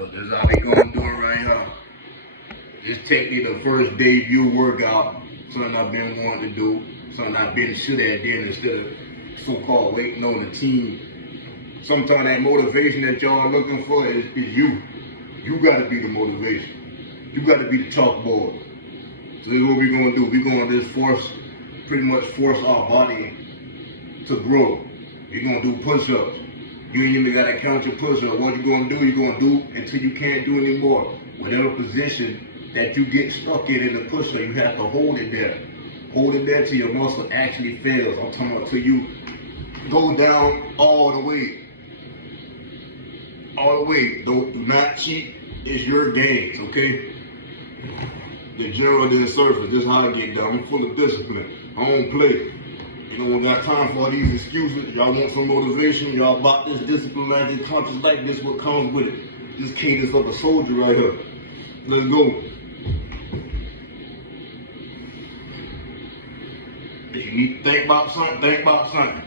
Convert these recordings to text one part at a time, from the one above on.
Look, this is how we gonna do it right here. This technique, the first debut workout, something I've been wanting to do, something I've been should have done instead of so-called waiting on the team. Sometimes that motivation that y'all are looking for is you. You gotta be the motivation. You gotta be the chalkboard. So this is what we're gonna do. We're gonna just pretty much force our body to grow. You're gonna do push-ups. You ain't even gotta count your push-ups. What you're gonna do until you can't do anymore. Whatever position that you get stuck in the push-up, you have to hold it there. Hold it there till your muscle actually fails. I'm talking about till you go down all the way. All the way. Do not cheat. It's your games, okay? The general didn't surface. This is how I get down. I'm full of discipline. I don't play. You don't got time for all these excuses. Y'all want some motivation. Y'all about this discipline, like this conscious life. This what comes with it. This cadence of a soldier right here. Let's go. If you need to think about something, think about something.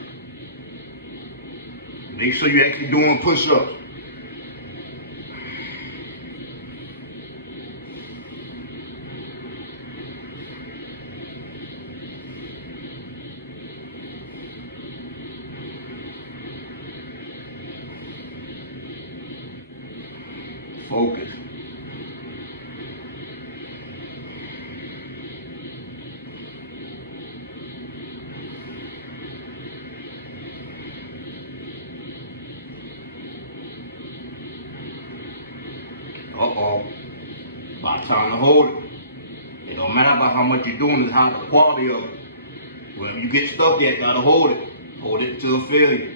Make sure you're actually doing push-ups. Focus. Uh-oh. About time to hold it. It don't matter about how much you're doing, it's how the quality of it. Whenever you get stuck at, gotta hold it. Hold it till failure.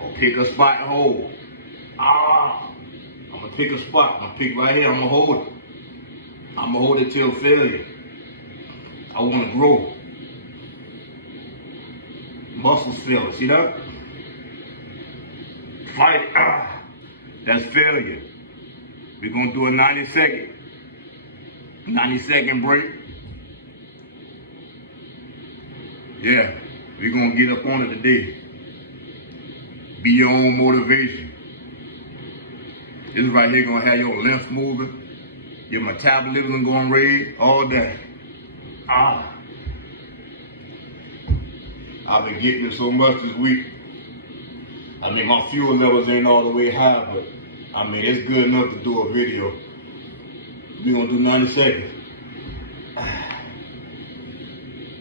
Or pick a spot and hold. I'm gonna pick a spot. I'm gonna pick right here. I'm gonna hold it. I'm gonna hold it till failure. I wanna grow. Muscles fail. See that? Fight. That's failure. We're gonna do a 90-second. 90-second break. Yeah, we're gonna get up on it today. Be your own motivation. This right here gonna have your lymph moving, your metabolism gonna raise, all that. I've been getting it so much this week. I mean, my fuel levels ain't all the way high, but I mean, it's good enough to do a video. We're gonna do 90 seconds.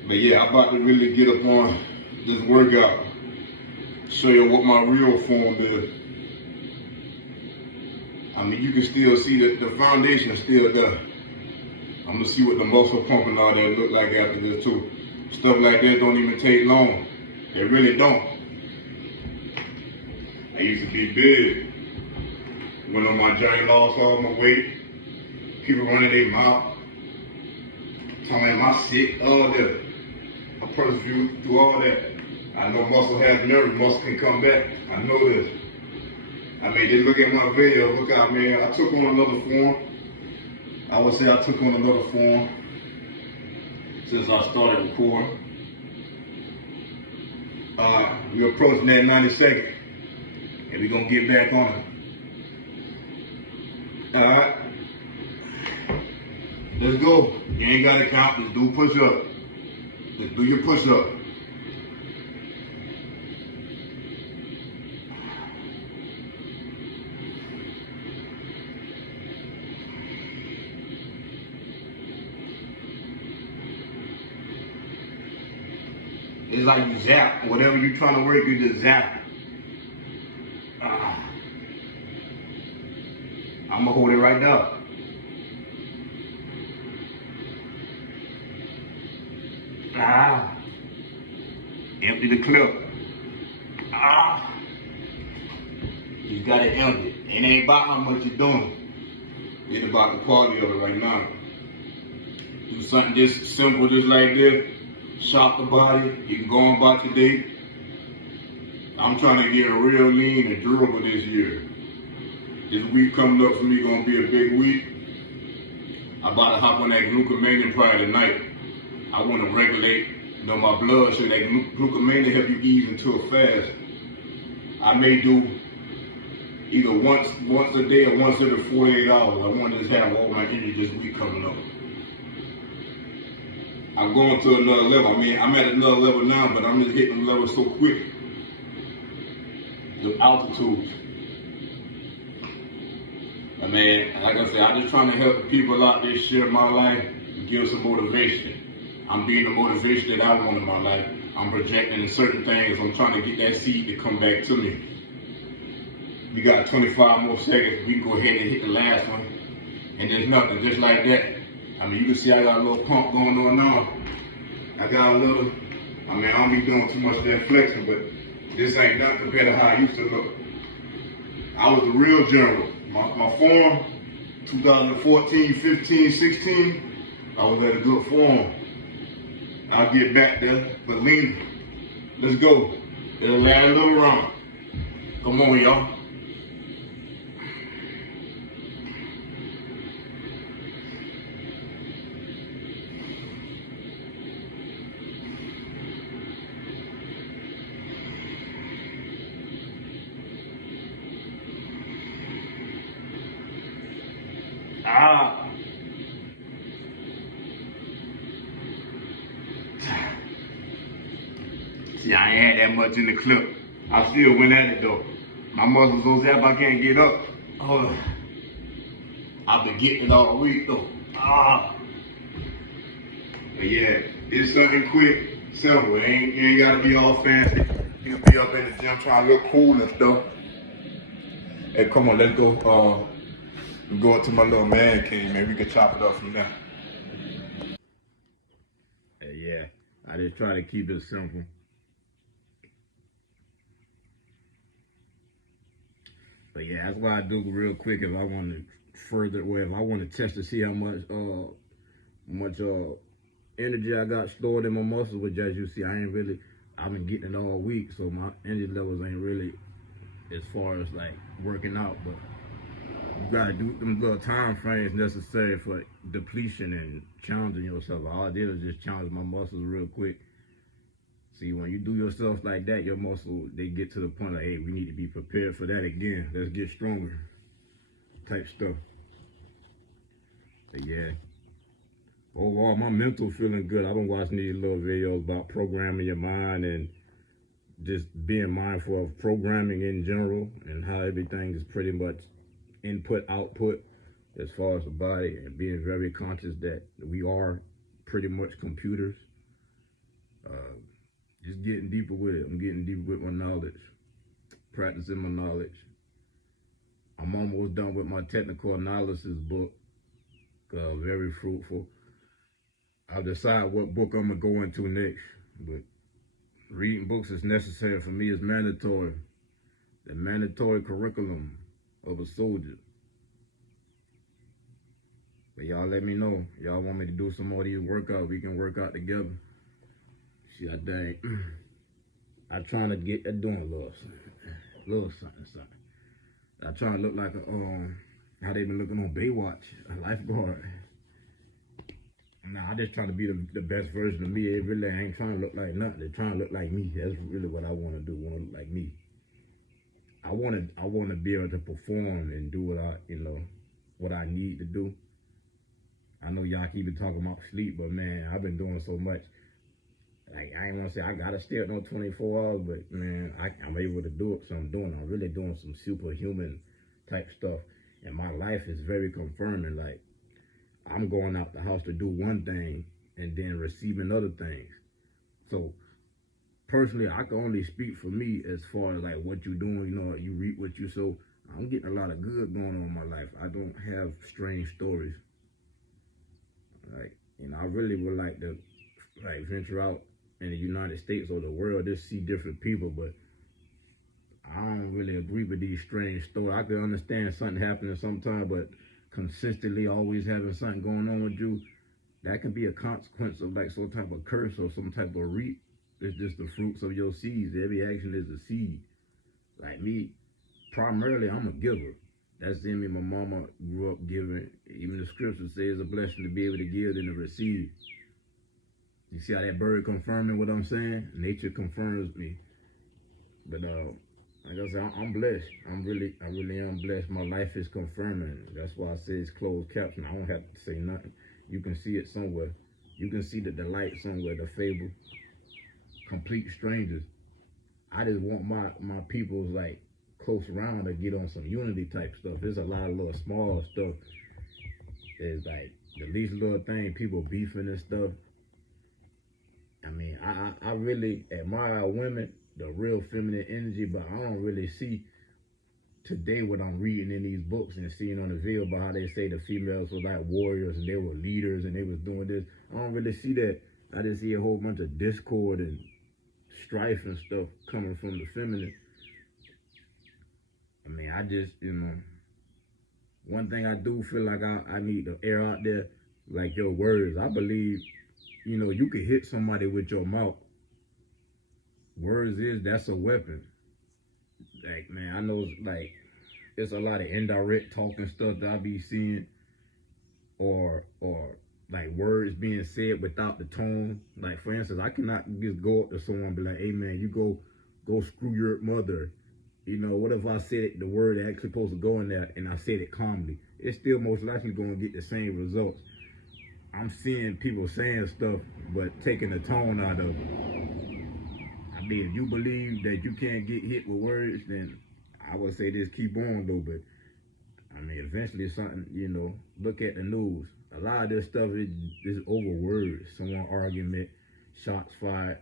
But yeah, I'm about to really get up on this workout. Show you what my real form is. I mean, you can still see that the foundation is still there. I'm gonna see what the muscle pumping out there look like after this too. Stuff like that don't even take long. They really don't. I used to be big. Went on my journey, lost all my weight. People running their mouth. Telling me, am I sick? All that. I persevered through all that. I know muscle has nerve, muscle can come back. I know this. I mean, just look at my video, look out, man. I took on another form. I would say I took on another form since I started recording. We're approaching that 90 seconds, and we're gonna get back on it. All right, let's go. You ain't gotta count, just do push-up. Just do your push-up. It's like you zap. Whatever you're trying to work, you just zap it. I'm gonna hold it right now. Empty the clip. You gotta empty it. It ain't about how much you're doing. It's about the quality of it right now. Do something just simple, just like this. Shock the body. You can go on about your day. I'm trying to get real lean and durable this year. This week coming up for me gonna be a big week. I'm about to hop on that glucosamine probably tonight. I want to regulate, my blood sugar. That glucosamine help you ease into a fast. I may do either once a day or once every 48 hours. I want to just have all my energy this week coming up. I'm going to another level. I mean, I'm at another level now, but I'm just hitting the level so quick. The altitudes. I mean, like I said, I'm just trying to help people out there share my life and give some motivation. I'm being the motivation that I want in my life. I'm projecting certain things. I'm trying to get that seed to come back to me. We got 25 more seconds. We can go ahead and hit the last one. And there's nothing, just like that. I mean, you can see I got a little pump going on now. I got a little, I mean, I don't be doing too much of that flexing, but this ain't nothing compared to how I used to look. I was a real general. My form, 2014, 15, 16, I was at a good form. I'll get back there, but Lena, let's go. It'll last a little round. Come on, y'all. See, I ain't had that much in the clip. I still went at it though. My muscles so zap I can't get up. Oh, I've been getting it all week though. But yeah, it's something quick, simple. You ain't gotta be all fancy. You can be up in the gym trying to look cool and stuff. Hey, come on, let's go. Go up to my little man cave, man. We can chop it up from there. Hey, yeah, I just try to keep it simple. But yeah, that's why I do real quick if I want to further, or if I want to test to see how much energy I got stored in my muscles, which as you see, I've been getting it all week, so my energy levels ain't really as far as like working out, but you gotta do them little time frames necessary for depletion and challenging yourself. All I did was just challenge my muscles real quick. See, when you do yourself like that, your muscles, they get to the point of, hey, we need to be prepared for that again. Let's get stronger type stuff. But yeah, overall, my mental feeling good. I've been watching these little videos about programming your mind and just being mindful of programming in general and how everything is pretty much input, output as far as the body, and being very conscious that we are pretty much computers. Just getting deeper with it. I'm getting deeper with my knowledge, practicing my knowledge. I'm almost done with my technical analysis book. Very fruitful. I'll decide what book I'm gonna go into next, but reading books is necessary for me. It's mandatory. The mandatory curriculum of a soldier. But y'all let me know. Y'all want me to do some more of these workouts, we can work out together. See, I trying to get doing a little something. I trying to look like how they been looking on Baywatch, a lifeguard. Nah, I just trying to be the best version of me. It really ain't trying to look like nothing. They're trying to look like me. That's really what I want to do. Want to look like me. I want to be able to perform and do what I need to do. I know y'all keep talking about sleep, but man, I've been doing so much. Like, I ain't want to say I gotta stay up no 24 hours, but man, I'm able to do it. So I'm really doing some superhuman type stuff. And my life is very confirming. Like, I'm going out the house to do one thing and then receiving other things. So personally, I can only speak for me as far as like what you're doing. You reap what you sow. I'm getting a lot of good going on in my life. I don't have strange stories. Like, I really would like to venture out in the United States or the world, just see different people, but I don't really agree with these strange stories. I can understand something happening sometime, but consistently always having something going on with you, that can be a consequence of like some type of curse or some type of reap. It's just the fruits of your seeds. Every action is a seed. Like me, primarily I'm a giver. That's in me. My mama grew up giving. Even the scripture says it's a blessing to be able to give than to receive. You see how that bird confirming what I'm saying? Nature confirms me. But like I said, I'm blessed. I really am blessed. My life is confirming. That's why I say it's closed caption. I don't have to say nothing. You can see it somewhere. You can see the delight somewhere. The fable, complete strangers. I just want my people's like close around to get on some unity type stuff. There's a lot of little small stuff. It's like the least little thing, people beefing and stuff. I mean, I really admire women, the real feminine energy, but I don't really see today what I'm reading in these books and seeing on the video about how they say the females were like warriors and they were leaders and they was doing this. I don't really see that. I just see a whole bunch of discord and strife and stuff coming from the feminine. I mean, I just, one thing I do feel like I need to air out there, like your words. I believe, you can hit somebody with your mouth. Words that's a weapon. Like, man, I know like there's a lot of indirect talking stuff that I be seeing, or like words being said without the tone. Like, for instance, I cannot just go up to someone and be like, "Hey, man, you go screw your mother." What if I said the word that actually supposed to go in there and I said it calmly? It's still most likely going to get the same results. I'm seeing people saying stuff, but taking the tone out of it. I mean, if you believe that you can't get hit with words, then I would say just keep on though. But I mean, eventually something, look at the news. A lot of this stuff is over words. Someone argument, shots fired,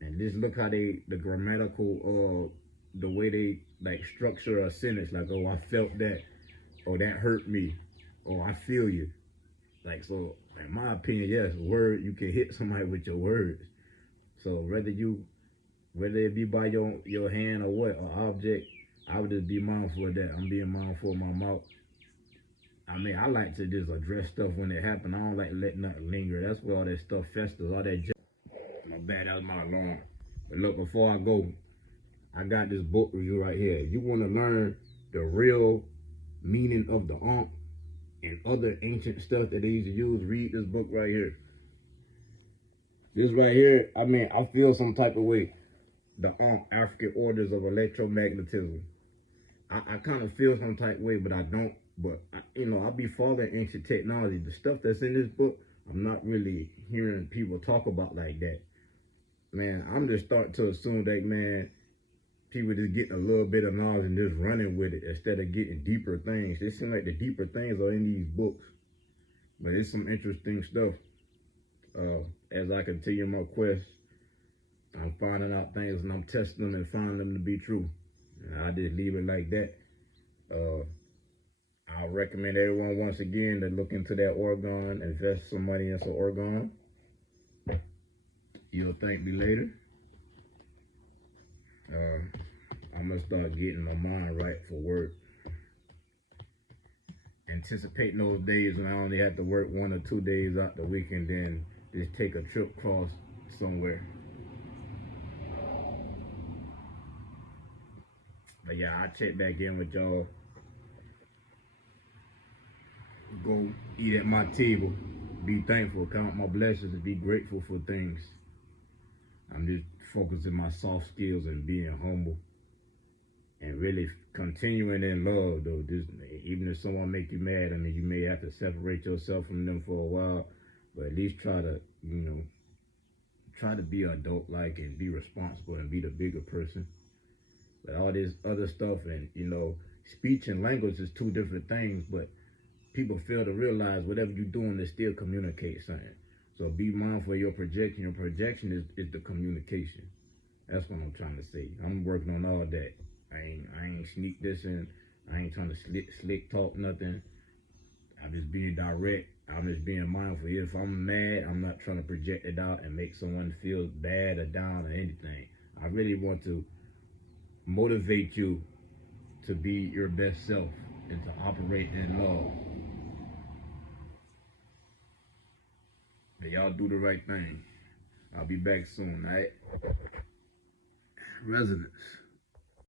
and just look how the grammatical, the way they like structure a sentence. Like, oh, I felt that, or that hurt me, or I feel you. Like, so in my opinion, yes, word, you can hit somebody with your words. So whether it be by your hand or what, or object, I would just be mindful of that. I'm being mindful of my mouth. I mean, I like to just address stuff when it happens. I don't like letting nothing linger. That's where all that stuff festers, all that. My bad, that was my alarm. But look, before I go, I got this book review right here. If you want to learn the real meaning of the Ankh and other ancient stuff that they used to use, read this book right here. This right here, I mean, I feel some type of way. The Ankh, African Orders of Electromagnetism. I kind of feel some type of way, but I don't. But, I be following ancient technology. The stuff that's in this book, I'm not really hearing people talk about like that. Man, I'm just starting to assume that, man, people just getting a little bit of knowledge and just running with it instead of getting deeper things. It seems like the deeper things are in these books. But it's some interesting stuff. As I continue my quest, I'm finding out things and I'm testing them and finding them to be true. And I just leave it like that. I'll recommend everyone once again to look into that orgone, invest some money in some orgone. You'll thank me later. I'm gonna start getting my mind right for work. Anticipating those days when I only have to work 1 or 2 days out the week and then just take a trip across somewhere. But yeah, I'll check back in with y'all. Go eat at my table. Be thankful. Count my blessings and be grateful for things. I'm just focusing my soft skills and being humble. And really continuing in love, though. Even if someone make you mad, I mean, you may have to separate yourself from them for a while, but at least try to, try to be adult-like and be responsible and be the bigger person. But all this other stuff and, speech and language is two different things, but people fail to realize whatever you're doing is still communicate something. So be mindful of your projection. Your projection is the communication. That's what I'm trying to say. I'm working on all that. I ain't sneak this in. I ain't trying to slick talk nothing. I'm just being direct. I'm just being mindful. If I'm mad, I'm not trying to project it out and make someone feel bad or down or anything. I really want to motivate you to be your best self and to operate in love. But y'all do the right thing. I'll be back soon, all right? Resonance.